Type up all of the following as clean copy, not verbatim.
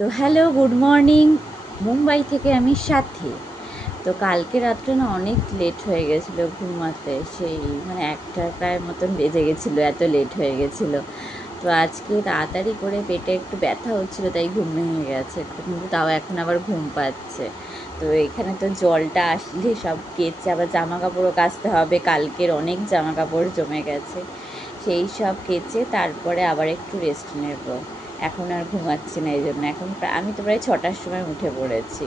তো hello, good morning. Mumbai থেকে আমি সাথী। তো কালকে রাত্রে না অনেক লেট হয়ে গেছিলো ঘুমাতে, সেই মানে একটা প্রায় মতন বেজে গেছিলো, এত লেট হয়ে গেছিলো। তো আজকে তাড়াতাড়ি করে পেটে একটু ব্যথা হচ্ছিলো, তাই ঘুম ভেঙে গেছে, কিন্তু তাও এখন আবার ঘুম পাচ্ছে। তো এখানে তো জলটা আসলে সব কেচে আবার জামা কাপড়ও কাচতে হবে, কালকের অনেক জামা কাপড় জমে গেছে, সেই সব কেচে তারপরে আবার একটু রেস্ট নেব। এখন আর ঘুমাচ্ছি না, এই জন্য এখন আমি তো প্রায় 6টার সময় উঠে পড়েছি।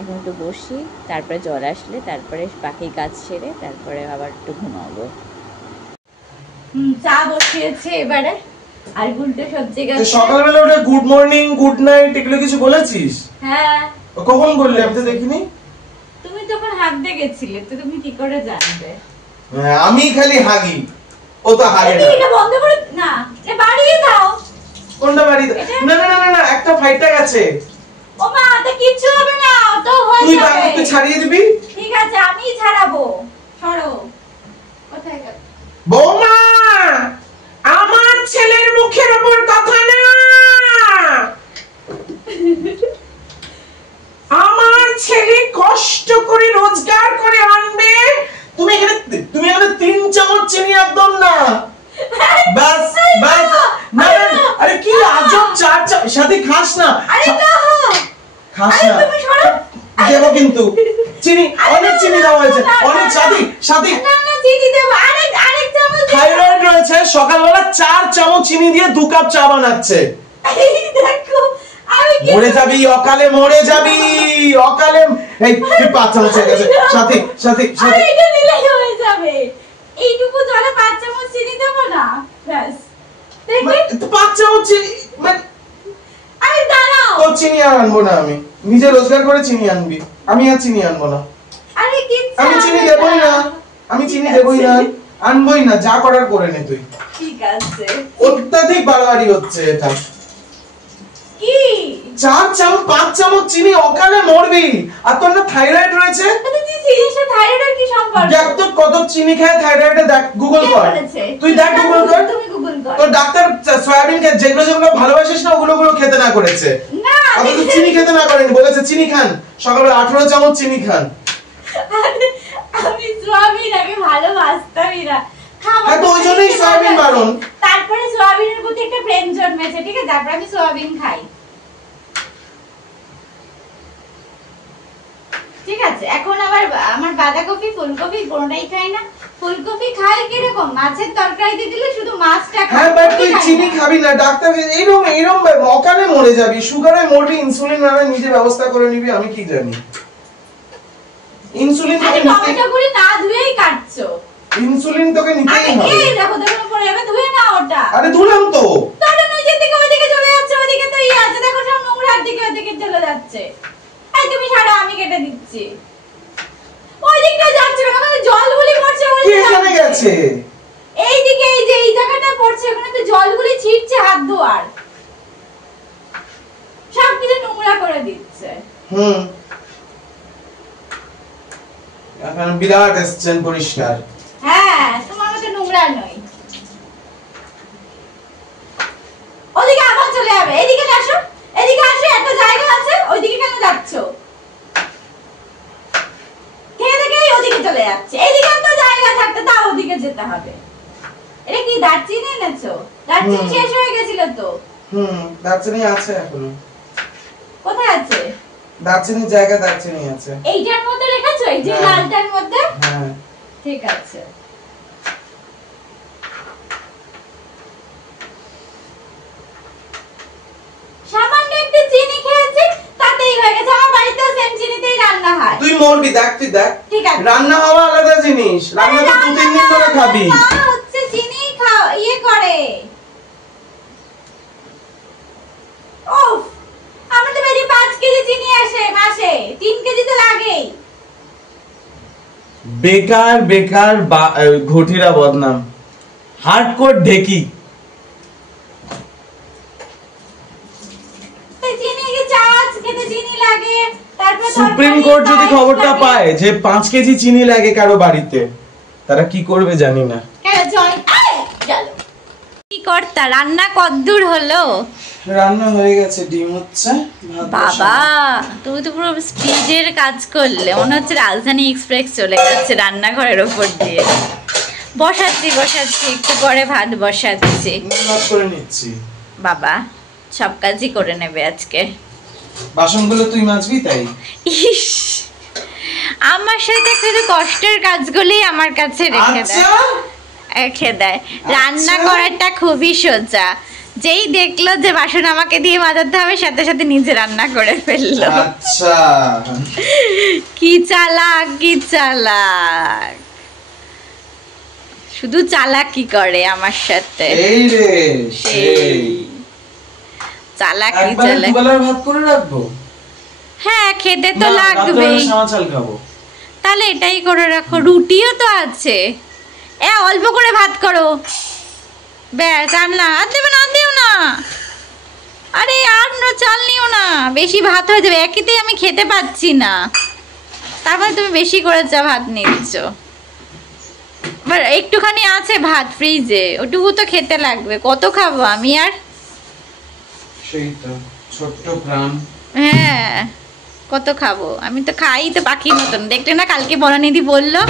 এখন একটু বসি, তারপরে জল আসলে তারপরে বাকি কাজ সেরে তারপরে আবার একটু ঘুমাবো। চা বসিয়েছে এবারে, আর গুলটে সবজি গাছ। সকালবেলা উঠে গুড মর্নিং গুড নাইট এগুলো কিছু বলেছিস? হ্যাঁ। কখন বললি? আমি তো দেখিনি। তুমি তখন হাগতে গেছিলে, তো তুমি কি করে জানবে? আমি খালি হাগি, ও তো হাগে না। এটা বন্ধ করে না, এ বাড়িয়ে দাও। কোনটা বাড়ি? না না না না, একটা ফাইটটা গেছে। ও মা, তা কিচ্ছু হবে না, তো হয়ে যাবে। তুই বাকিটা ছাড়িয়ে দিবি। ঠিক আছে, আমি ছাড়াবো। সরো। কোথায় গেল? বৌমা, আমার ছেলের মুখের উপর কথা না। আমার ছেলে কষ্ট করে রোজগার করে আনবে, তুমি এখানে 3 চামচ চিনি একদম না। বাস বাস। না আরে কি আজব, 4 চামচ সাথে খাস না। আরে না, খাস না, দেবো কিন্তু চিনি, অনেক চিনি দেওয়া হয়েছে, অনেক। সাথী না না, চিনি দেব, আরেক চামচ। থাইরয়েড রয়েছে, সকালবেলা 4 চামচ চিনি দিয়ে 2 কাপ চা বানাচ্ছে। দেখো, আমি কি মরে যাবি, অকালে মরে যাবি, অকালে। এই 5 চামচ হয়ে গেছে। সাথী আরে এটা দিলেই হয়ে যাবে। এইটুকু জলে 5 চামচ চিনি দেব না, ব্যাস। দেখি 5 চামচ চিনি মানে। আরে দাঁড়াও, তো চিনি আর আনবো না, আমি নিজে রোজগার করে চিনি আনবি, আমি আর চিনি আনবো না। আরে কি, আমি চিনি দেবই না, আমি চিনি দেবই না, আনবই না, যা করার করে নে তুই। ঠিক আছে। অত্যাধিক বাড়াবাড়ি হচ্ছে এটা। কি 4 চামচ 5 চামচ চিনি, অকালে মরবি। আর তোর না থাইরয়েড রয়েছে। চিনির থাইরয়েডের কি সম্পর্ক? দেখ তো কত চিনি খায় থাইরয়েডে, দেখ গুগল কর। তুই দেখ গুগল কর, তুমি গুগল কর। তোর ডাক্তার সয়াবিন যেগুলো ভালোবাসিস না ওগুলো খেতে না করেছে। না, আপনি চিনি খেতে না করেন, বলেছে চিনি খান, সকালে 18 চামচ চিনি খান। আমি সয়াবিন আগে ভালোবাসতামই না, হ্যাঁ তো ওই জন্যই সয়াবিন বারণ। তারপরে সয়াবিনের প্রতি একটা প্রেম জন্মেছে, ঠিক আছে, তারপর আমি সয়াবিন খাই। ঠিক আছে, এখন আবার আমার বাঁধাকপি ফুলকপি কোনটাই খাই না। ফুলকপি খাই কিরকম, মাছের তরকারিতে দিলে শুধু মাছটা খাই। হ্যাঁ বাট তুই চিনি খাবি না, ডাক্তার এরকম অকালে মরে যাবি, সুগারে মরবি, ইনসুলিন না নিজে ব্যবস্থা করে নিবি, আমি কি জানি। ইনসুলিন তোকে নিতে, টমেটো গুলি না ধুয়েই কাটছো। ইনসুলিন তোকে নিতেই হবে। এই দেখো দেখো পড়ে যাবে, ধুয়ে না ওটা। আরে ধুলাম তো। তাহলে নিজে থেকে ওইদিকে চলে যাচ্ছে, ওইদিকে তো ই আছে, দেখো সব নোংরার দিকে ওইদিকে চলে যাচ্ছে। এই তুমি ছাড়ো, আমি কেটে দিচ্ছি। ওইদিকটা যাচ্ছে না, মানে জলগুলি পড়ছে কি এখানে গেছে? এইদিকে, এই যে এই জায়গাটা পড়ছে, ওখানে তো জলগুলি ছিটছে হাত ধোয়ার, সব কিছু নোংরা করে দিচ্ছে। এখন বিরাট এসছেন পরিষ্কার। হ্যাঁ, তোমার মতো নোংরা নই। ওদিকে আবার চলে যাবে, এদিকে আসো, এদিকে আসো, এত জায়গা আছে, ওইদিকে কেন যাচ্ছো? খেয়ে দেখেই ওদিকে চলে যাচ্ছে, এইদিকে তো জায়গা থাকতে তাও ওদিকে যেতে হবে। এটা কি দারচিনি এনেছো? দারচিনি শেষ হয়ে গেছিল তো। দারচিনি আছে এখনো। কোথায় আছে? দারচিনির জায়গায় দারচিনি আছে। এইটার মধ্যে রেখেছো, এই যে লালটার মধ্যে? হ্যাঁ ঠিক আছে। সামান্য একটু চিনি খেয়েছি, তাতেই হয়ে গেছে। আমার বাড়িতে সেম চিনিতেই রান্না হয়। তুই মরবি, দেখ তুই দেখ। ঠিক আছে, রান্না হওয়া আলাদা জিনিস, রান্না তো 2-3 দিন ধরে খাবি। না হচ্ছে চিনি খাও ইয়ে করে। ওফ, আমাদের বাড়ি 5 কেজি চিনি আসে মাসে, 3 কেজি তো লাগেই। বেকার বেকার ঘটিরা বদনাম, হার্ডকোর ঢেকি। সুপ্রিম কোর্ট যদি খবরটা পায় যে 5 কেজি চিনি লাগে কারো বাড়িতে, তারা কি করবে জানি না। কি কর্তা, রান্না কদ্দূর হলো? রান্না হয়ে গেছে, ডিম হচ্ছে, ভাত বাবা বসানো। তুমি তো পুরো স্পিডের কাজ করলে, মনে হচ্ছে রাজধানী এক্সপ্রেস চলে যাচ্ছে রান্নাঘরের ওপর দিয়ে। বসাচ্ছি একটু পরে ভাত বসাচ্ছি। ভাত করে নিচ্ছি। বাবা সব কাজই করে নেবে আজকে। বাসনগুলো তুই মাজবি তাই? ইস, আমার সাথে শুধু কষ্টের কাজগুলোই আমার কাছে রেখে দেয়। রান্না করাটা খুবই সোজা। যেই দেখলো যে বাসন আমাকে দিয়ে মাজাতে হবে, সাথে সাথে নিজে রান্না করে ফেললো। আচ্ছা, কি চালাক, শুধু চালাকি করে আমার সাথে। এই রে সেই চালাকি একবারে দুবেলার ভাত করে রাখবো। হ্যাঁ, খেতে তো লাগবেই। চাল খাবো। তাহলে এটাই করে রাখো, রুটিও তো আছে। অল্প করে ভাত করো, ব্যাস। আর না, আর দেবে না, আর দিও না। আরে আর না, চাল নিও না, বেশি ভাত হয়ে যাবে। একইতেই আমি খেতে পাচ্ছি না, তারপরে তুমি বেশি করে ভাত নিচ্ছ। একটুখানি আছে ভাত ফ্রিজে, ওটুকু তো খেতে লাগবে। কত খাবো আমি আর? সেই তো ছোট্ট প্রাণ। হ্যাঁ, কত খাবো আমি? তো খাই তো পাখির মতন। দেখলে না কালকে বনানিধি বললো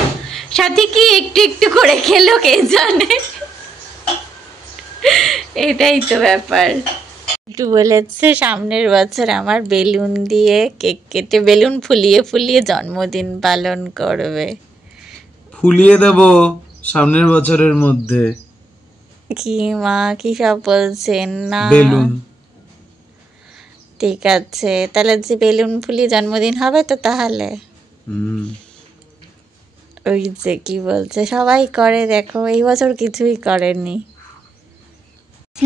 সাথে কি একটু একটু করে খেলো, কে জানে। এটাই তো ব্যাপার। একটু বলেছে সামনের বছর আমার বেলুন দিয়ে কেক কেটে, বেলুন ফুলিয়ে জন্মদিন পালন করবে। ফুলিয়ে দেব সামনের বছরের মধ্যে। কি মা কি সব বলছেন না? বেলুন ঠিক আছে, তাহলে যে বেলুন ফুলিয়ে জন্মদিন হবে তো তাহলে। ওই যে কি বলছে, সবাই করে দেখো, এই বছর কিছুই করেনি।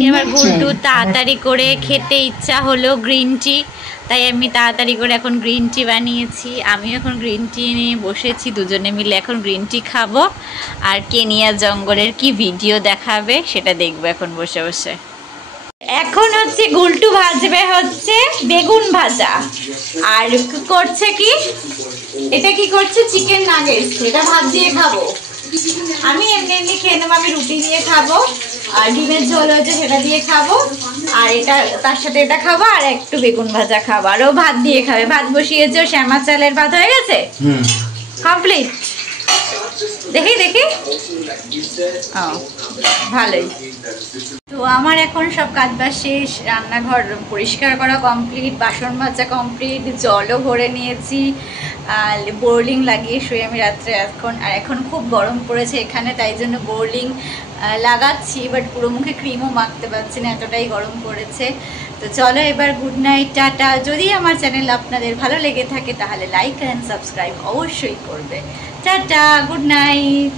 এবার গুড্ডু তাড়াতাড়ি করে খেতে ইচ্ছা হলো গ্রিন টি, তাই আমি তাড়াতাড়ি করে এখন গ্রিন টি বানিয়েছি। আমি এখন গ্রিন টি নিয়ে বসেছি, দুজনে মিলে এখন গ্রিন টি খাবো। আর কেনিয়া জঙ্গলের কি ভিডিও দেখাবে সেটা দেখবো এখন বসে বসে। এখন হচ্ছে গুলটু ভাজবে হচ্ছে বেগুন ভাজা, আর করছে কি, এটা কি করছে, চিকেন নাগেটস। এটা ভাত দিয়ে খাবো, আমি এমনি খেয়ে নেবো। আমি রুটি দিয়ে খাবো, আর ডিমের ঝোল হয়েছে সেটা দিয়ে খাবো, আর এটা তার সাথে এটা খাবো, আর একটু বেগুন ভাজা খাবো। আর ও ভাত দিয়ে খাবে। ভাত বসিয়েছে, শ্যামা চালের ভাত হয়ে গেছে, কমপ্লিট। দেখি ও ভালোই। তো আমার এখন সব কাজ বাজ শেষ, রান্নাঘর পরিষ্কার করা কমপ্লিট, বাসন মাজা কমপ্লিট, জলও ভরে নিয়েছি। বোরলিং লাগিয়ে শুয়ে আমি রাত্রে এখন। আর এখন খুব গরম পড়েছে এখানে, তাই জন্য বোরলিং লাগাচ্ছি, বাট পুরো মুখে ক্রিমও মাখতে পারছি না, এতটাই গরম পড়েছে। তো চলো এবার গুড নাইট, টাটা। যদি আমার চ্যানেল আপনাদের ভালো লেগে থাকে তাহলে লাইক অ্যান্ড সাবস্ক্রাইব অবশ্যই করবে। Tata, good night.